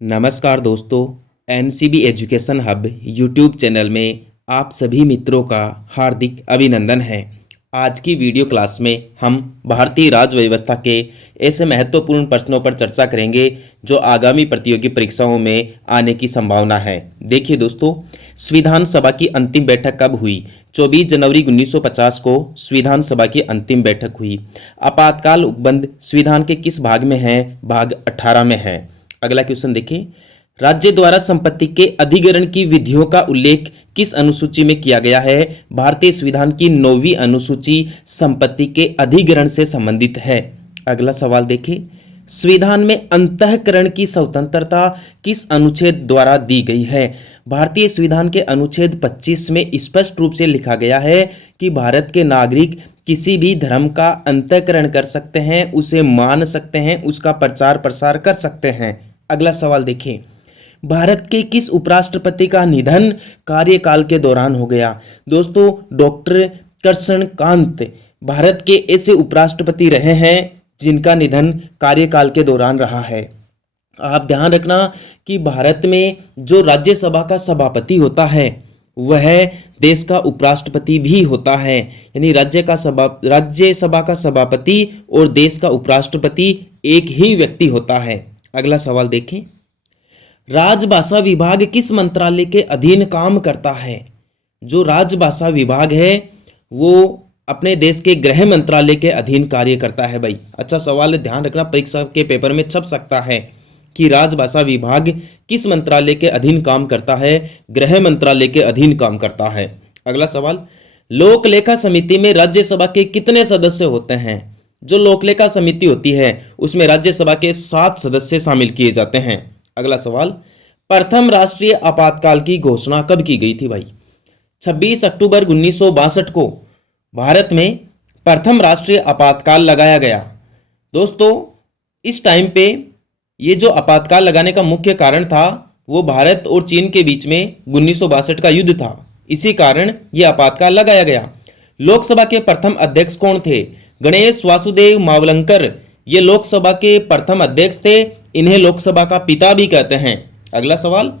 नमस्कार दोस्तों, NCB education hub YouTube channel में आप सभी मित्रों का हार्दिक अभिनंदन है। आज की वीडियो क्लास में हम भारतीय राज्य व्यवस्था के ऐसे महत्वपूर्ण प्रश्नों पर चर्चा करेंगे जो आगामी प्रतियोगी परीक्षाओं में आने की संभावना है। देखिए दोस्तों, संविधान सभा की अंतिम बैठक कब हुई? 24 जनवरी 1950 को संविधान सभा की अंतिम बैठक हुई। आपातकाल उपबंध संविधान के किस भाग में है? भाग 18 में है। अगला क्वेश्चन देखिए, राज्य द्वारा संपत्ति के अधिग्रहण की विधियों का उल्लेख किस अनुसूची में किया गया है? भारतीय संविधान की 9वीं अनुसूची संपत्ति के अधिग्रहण से संबंधित है। अगला सवाल देखिए, संविधान में अंतःकरण की स्वतंत्रता किस अनुच्छेद द्वारा दी गई है? भारतीय संविधान के अनुच्छेद 25 में स्पष्ट रूप से लिखा गया है कि भारत के नागरिक किसी भी धर्म का अंतःकरण कर सकते हैं, उसे मान सकते हैं, उसका प्रचार प्रसार कर सकते हैं। अगला सवाल देखिए, भारत के किस उपराष्ट्रपति का निधन कार्यकाल के दौरान हो गया? दोस्तों, डॉक्टर कृष्णकांत भारत के ऐसे उपराष्ट्रपति रहे हैं जिनका निधन कार्यकाल के दौरान रहा है। आप ध्यान रखना कि भारत में जो राज्यसभा का सभापति होता है वह देश का उपराष्ट्रपति भी होता है, यानी राज्यसभा का सभापति और देश का उपराष्ट्रपति एक ही व्यक्ति होता है। अगला सवाल देखें, राजभाषा विभाग किस मंत्रालय के अधीन काम करता है? जो राजभाषा विभाग है वो अपने देश के गृह मंत्रालय के अधीन कार्य करता है। भाई अच्छा सवाल है, ध्यान रखना, परीक्षा के पेपर में छप सकता है कि राजभाषा विभाग किस मंत्रालय के अधीन काम करता है? गृह मंत्रालय के अधीन काम करता है। अगला सवाल, लोक लेखा समिति में राज्यसभा के कितने सदस्य होते हैं? जो लोक लेखा समिति होती है उसमें राज्यसभा के 7 सदस्य शामिल किए जाते हैं। अगला सवाल, प्रथम राष्ट्रीय आपातकाल की घोषणा कब की गई थी? भाई 26 अक्टूबर 1962 को भारत में प्रथम राष्ट्रीय आपातकाल लगाया गया। दोस्तों, इस टाइम पे ये जो आपातकाल लगाने का मुख्य कारण था वो भारत और चीन के बीच में 1962 का युद्ध था, इसी कारण ये आपातकाल लगाया गया। लोकसभा के प्रथम अध्यक्ष कौन थे? गणेश वासुदेव मावलंकर ये लोकसभा के प्रथम अध्यक्ष थे, इन्हें लोकसभा का पिता भी कहते हैं। अगला सवाल,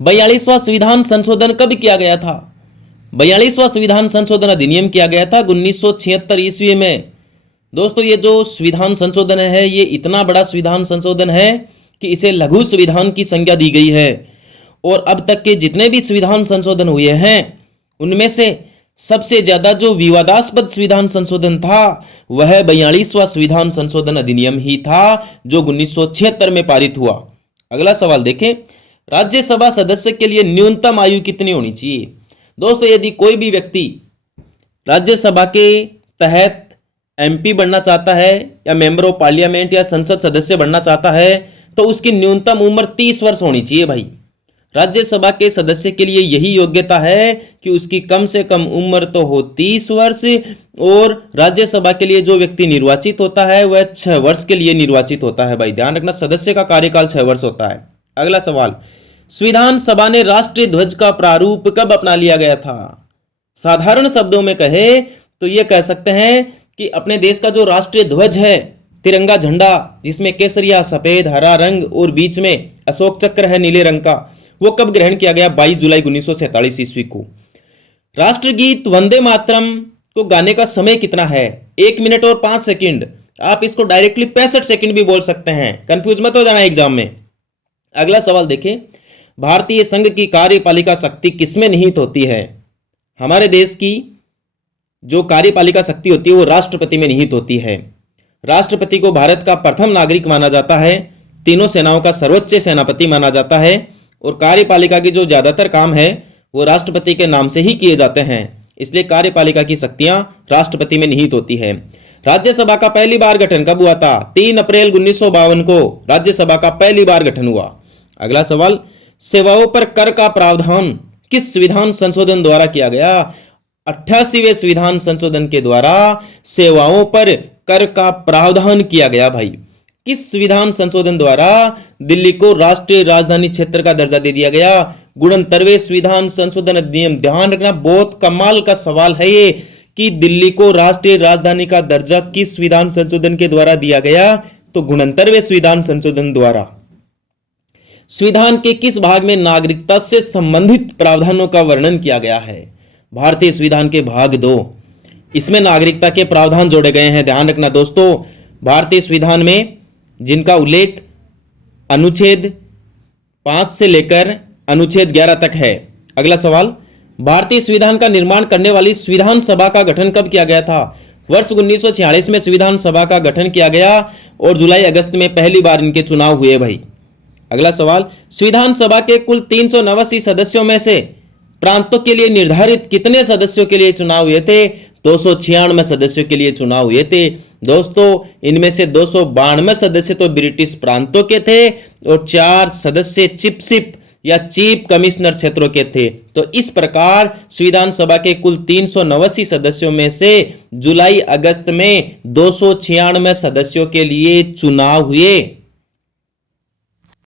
42वां संविधान संशोधन कब किया गया था? 42वां संविधान संशोधन अधिनियम किया गया था 1976 ईस्वी में। दोस्तों, ये जो संविधान संशोधन है ये इतना बड़ा संविधान संशोधन है कि इसे लघु संविधान की संज्ञा दी गई है, और अब तक के जितने भी संविधान संशोधन हुए हैं उनमें से सबसे ज्यादा जो विवादास्पद संविधान संशोधन था वह 42वां संविधान संशोधन अधिनियम ही था जो 1976 में पारित हुआ। अगला सवाल देखें, राज्यसभा सदस्य के लिए न्यूनतम आयु कितनी होनी चाहिए? दोस्तों, यदि कोई भी व्यक्ति राज्यसभा के तहत एमपी बनना चाहता है या मेंबर ऑफ पार्लियामेंट या संसद सदस्य बनना चाहता है तो उसकी न्यूनतम उम्र 30 वर्ष होनी चाहिए। भाई राज्यसभा के सदस्य के लिए यही योग्यता है कि उसकी कम से कम उम्र तो हो 30 वर्ष, और राज्यसभा के लिए जो व्यक्ति निर्वाचित होता है वह 6 वर्ष के लिए निर्वाचित होता है। भाई ध्यान रखना, सदस्य का कार्यकाल 6 वर्ष होता है। अगला सवाल, संविधान सभा ने राष्ट्रीय ध्वज का प्रारूप कब अपना लिया गया था? साधारण शब्दों में कहे तो ये कह सकते हैं कि अपने देश का जो राष्ट्रीय ध्वज है, तिरंगा झंडा जिसमें केसरिया सफेद हरा रंग और बीच में अशोक चक्र है नीले रंग का, वो कब ग्रहण किया गया? 22 जुलाई 1947 ईस्वी को। राष्ट्रगीत वंदे मातरम को गाने का समय कितना है? 1 मिनट और 5 सेकंड। आप इसको डायरेक्टली 65 सेकंड भी बोल सकते हैं, कंफ्यूज मत हो जाना एग्जाम में। अगला सवाल देखें, भारतीय संघ की कार्यपालिका शक्ति किसमें निहित होती है? हमारे देश की जो कार्यपालिका शक्ति होती है वो राष्ट्रपति में निहित होती है। राष्ट्रपति को भारत का प्रथम नागरिक माना जाता है, तीनों सेनाओं का सर्वोच्च सेनापति माना जाता है, और कार्यपालिका के जो ज्यादातर काम है वो राष्ट्रपति के नाम से ही किए जाते हैं, इसलिए कार्यपालिका की शक्तियां राष्ट्रपति में निहित होती है। राज्यसभा का पहली बार गठन कब हुआ था? 3 अप्रैल 1952 को राज्यसभा का पहली बार गठन हुआ। अगला सवाल, सेवाओं पर कर का प्रावधान किस संविधान संशोधन द्वारा किया गया? 88वें संविधान संशोधन के द्वारा सेवाओं पर कर का प्रावधान किया गया। भाई किस संविधान संशोधन द्वारा दिल्ली को राष्ट्रीय राजधानी क्षेत्र का दर्जा दे दिया गया? 69वें संविधान संशोधन अधिनियम। ध्यान रखना, बहुत कमाल का सवाल है ये कि दिल्ली को राष्ट्रीय राजधानी का दर्जा किस संविधान संशोधन के द्वारा दिया गया? तो 69वें संविधान संशोधन द्वारा। संविधान के किस भाग में नागरिकता से संबंधित प्रावधानों का वर्णन किया गया है? भारतीय संविधान के भाग 2, इसमें नागरिकता के प्रावधान जोड़े गए हैं। ध्यान रखना दोस्तों, भारतीय संविधान में जिनका उल्लेख अनुच्छेद 5 से लेकर अनुच्छेद 11 तक है। अगला सवाल, भारतीय संविधान का निर्माण करने वाली संविधान सभा का गठन कब किया गया था? वर्ष 1946 में संविधान सभा का गठन किया गया और जुलाई अगस्त में पहली बार इनके चुनाव हुए भाई। अगला सवाल, संविधान सभा के कुल 389 सदस्यों में से प्रांतों के लिए निर्धारित कितने सदस्यों के लिए चुनाव हुए थे? 296 सदस्यों के लिए चुनाव हुए थे दोस्तों। इनमें से 292 सदस्य तो ब्रिटिश प्रांतों के थे और 4 सदस्य चिपसिप या चीफ कमिश्नर क्षेत्रों के थे। तो इस प्रकार संविधान सभा के कुल 389 सदस्यों में से जुलाई अगस्त में 296 सदस्यों के लिए चुनाव हुए।